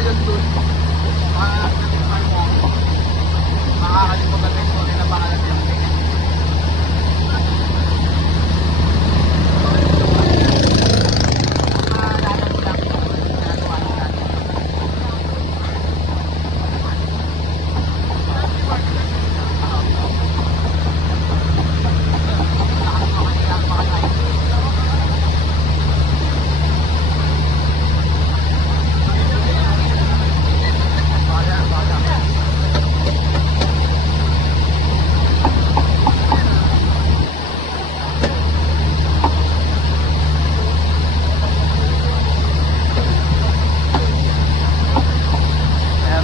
yun dun. Natipan mo. Makakalimutan na yung story na pangalan niya.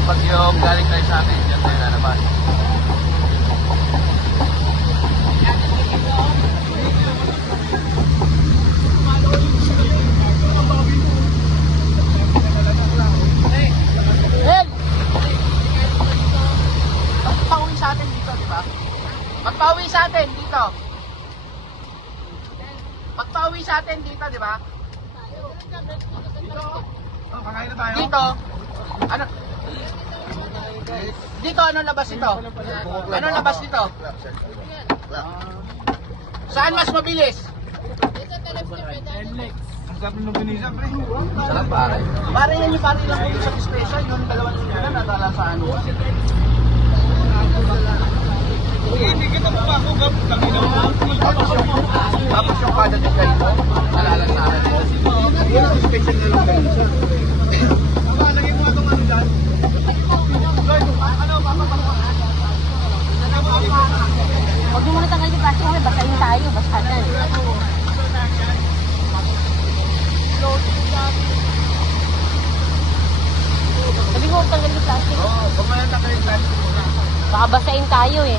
Pag yung galing tayo sa akin, yan tayo lalabas. Magpauwi sa atin dito, di ba? Magpauwi sa atin dito. Magpauwi sa atin dito, di ba? Dito. Ano? Dito, anong labas ito? Anong labas dito? Saan mas mabilis? Sarap pare. Pare yan yung pare lang dito sa dispensa. Yung dalawang nyo na natala sa ano. Hindi kita mapakugap. Tapos yung kada di kayo mo, nalala sa akin. Yun ang dispensa nyo lang ganun sir. Lagay mo itong ano dyan. Huwag mo muna tanggal yung plastic kami, basahin tayo, basahan. Sabi mo, huwag tanggal yung plastic. Oo, huwag mo lang tanggal yung plastic muna. Baka basahin tayo eh.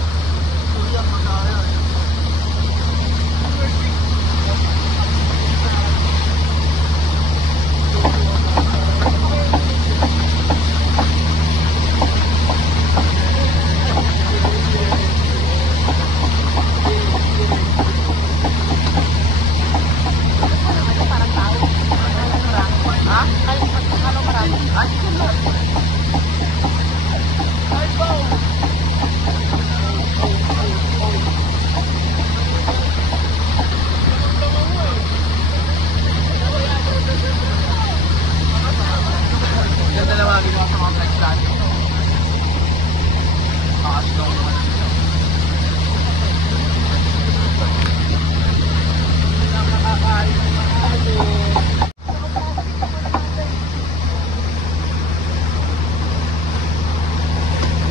Ganda naman ginawa sa mga flex natin. Makasigaw naman dito.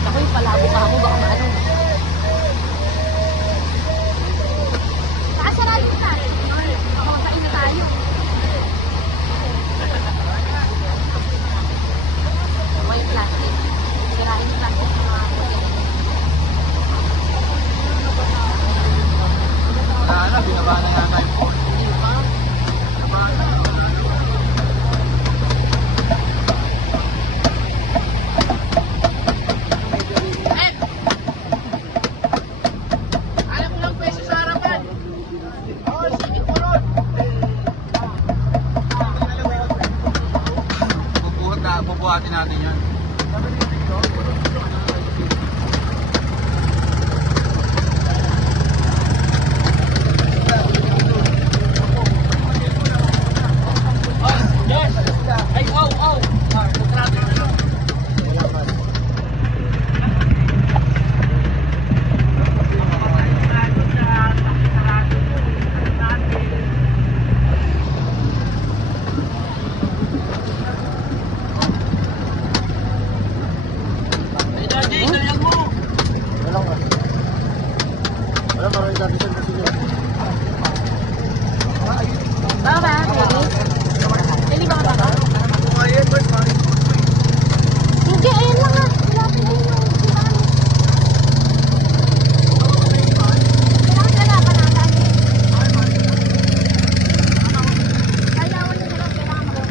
Ako yung palabo ka ako, baka maano. Nakasarado tayo. Makakain na tayo. May plastic. Sirain yung plastic ng mga Wala na, binaba na yata yung phone. Alam mo lang peso sa harapan. Oo, singit mo ron. Bubuhatin natin yan. Baka, baby? Dali ba ka ba? Hindi, ayun lang nga. Lapit din yung kailangan pa natin. Kailangan nyo lang, kailangan mo.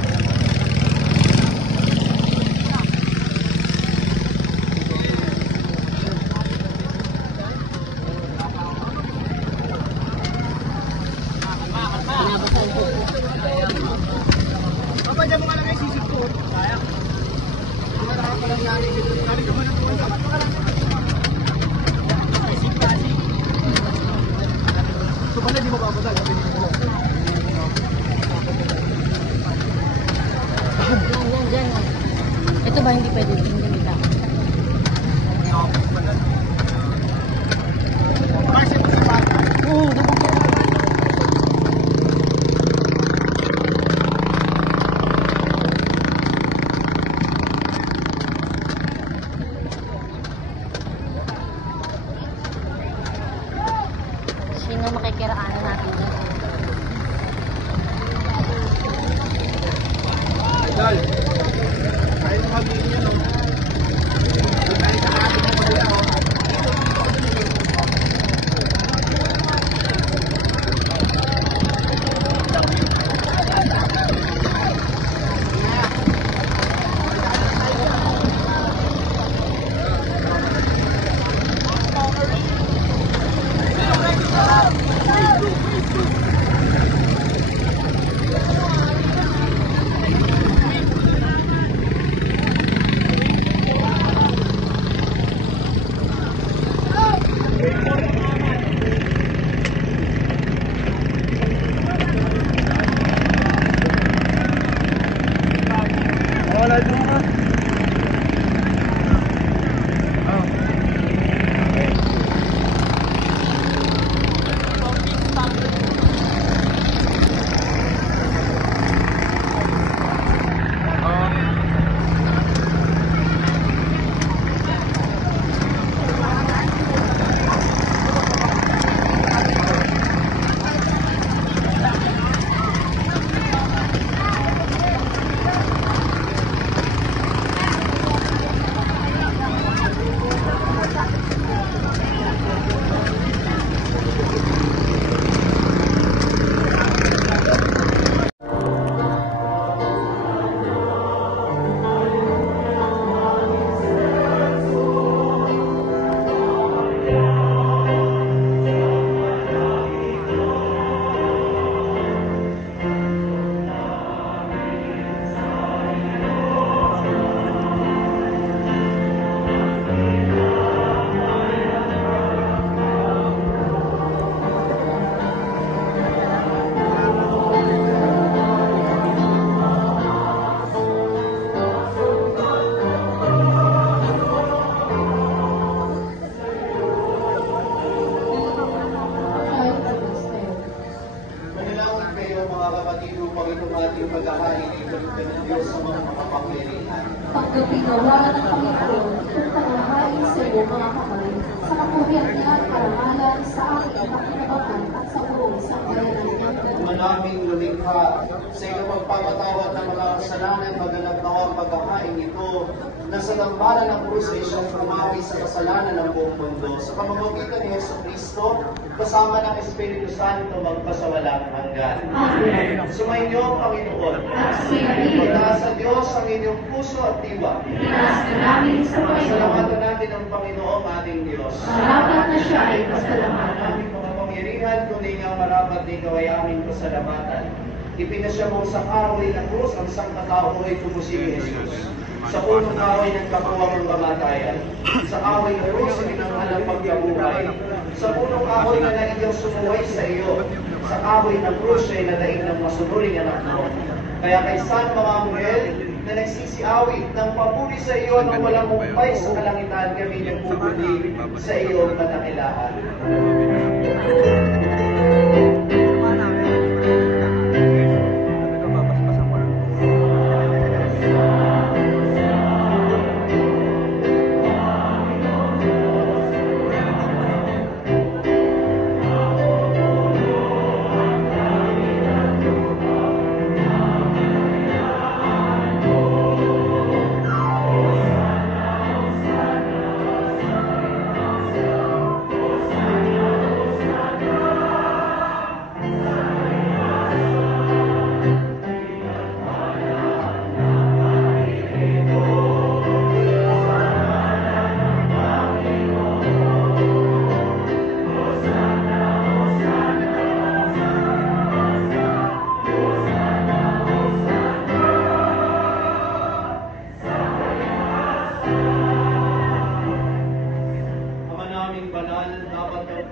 Papa, dyan mo nga lang yung sisip ko. Kaya. So, pala di mo babasag. Yan. Ito ba hindi pwede? Hindi nila. Sino makikiraanan natin dyan? Idol, kahit na mag-iin yan, no? Kahit na natin ang magula, oh. Wala dito ka. Manalangin kayo mga kapatid upang itong ating paghahain ay gamitin ng Diyos sa mga makapangyarihan. Pagkapinawagan ng Panginoon, itong paghahain sa iyo mga kamay, sa kapurihan niya at karangalan sa aking pakinabangan at sa buong sambayanan niya. Manaming lumikha sa iyong pagpapatawad ng mga kasalanan, maganap nawa ang paghahain ito na sa dambalan ng krus ay siyang pumawi sa kasalanan ng buong mundo. Sa pamamagitan ni Yesu Cristo, kasama ng Espiritu Santo magpasawalang hanggan. Amen. Sumainyo ang Panginoon. At sinabi, Pagkaas sa Diyos ang inyong puso at diwa. itaas na namin sa Panginoon. Salamatan natin ang Panginoong ating Diyos. Marapat na siya ay pasalamatan. Aming mga pangyarihan, kundi nga marapat ni gaway aming pasalamatan. Ipinasya mo sa kahoy ng krus ang sangkatao ay tumusig ni Jesus. Sa punong kahoy ng kapuwang ng kamatayan. Sa kahoy ng krus ay pinangalang pagkabuhay. Sa punong kahoy na naigang sumuway sa iyo. Sa kahoy ng krus ay nadaig ng masunuring anak mo. Kaya kay San Manuel na nagsisiawit ng papuri sa iyo ng walang humpay sa kalangitan, kami nagpupuli sa iyong kadakilaan.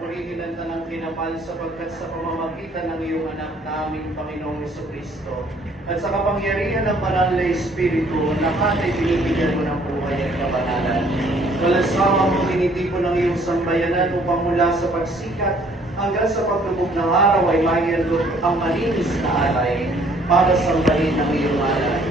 purihin ng kinapal sapagkat sa pamamagitan ng iyong anak naming Panginoong Jesucristo at sa kapangyarihan ng banal na Espiritu, nakatay binibigyan mo ng buhay at kabanalan. Walang sama mo tinitipon ng iyong sambayanan upang mula sa pagsikat hanggang sa paglubog ng araw ay mayroon ang malinis na alay para sambahin ng iyong alay.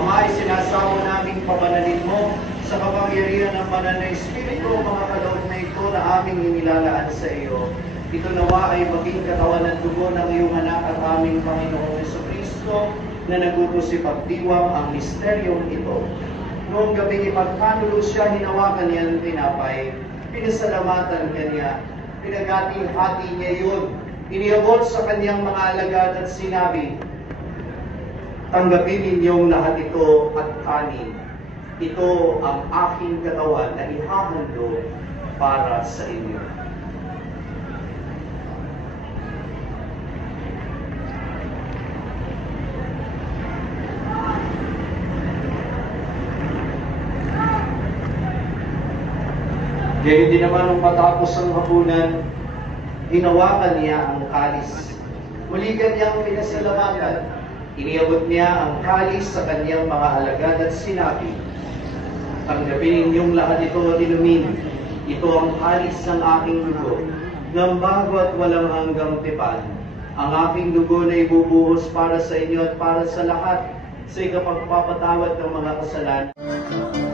Ama, ay sinasamo naming pabanalin mo sa kapangyarihan ng banal na Espiritu ang mga kaloob na ito na aming inilalaan sa iyo. Ito nawa ay maging katawan at dugo ng iyong anak at aming Panginoong Jesucristo na nagutos ipagdiwang ang misteryong ito. Noong gabing ipagkanulo siya, hinawakan niya ng tinapay, pinasalamatan kanya, pinaghating-hati niya yun, iniabot sa kanyang mga alagad at sinabi, tanggapin ninyong lahat ito at kanin. Ito ang aking katawan na ihahandog para sa inyo. Gayun din naman nung matapos ang hapunan, hinawakan niya ang kalis. Muli kanyang pinasalamatan. Iniabot niya ang kalis sa kanyang mga alagad at sinabi, tanggapin ninyong lahat ito at inumin. Ito ang kalis ng aking dugo, ng bago at walang hanggang tipan. Ang aking dugo na ibubuhos para sa inyo at para sa lahat sa ikapagpapatawad ng mga kasalanan.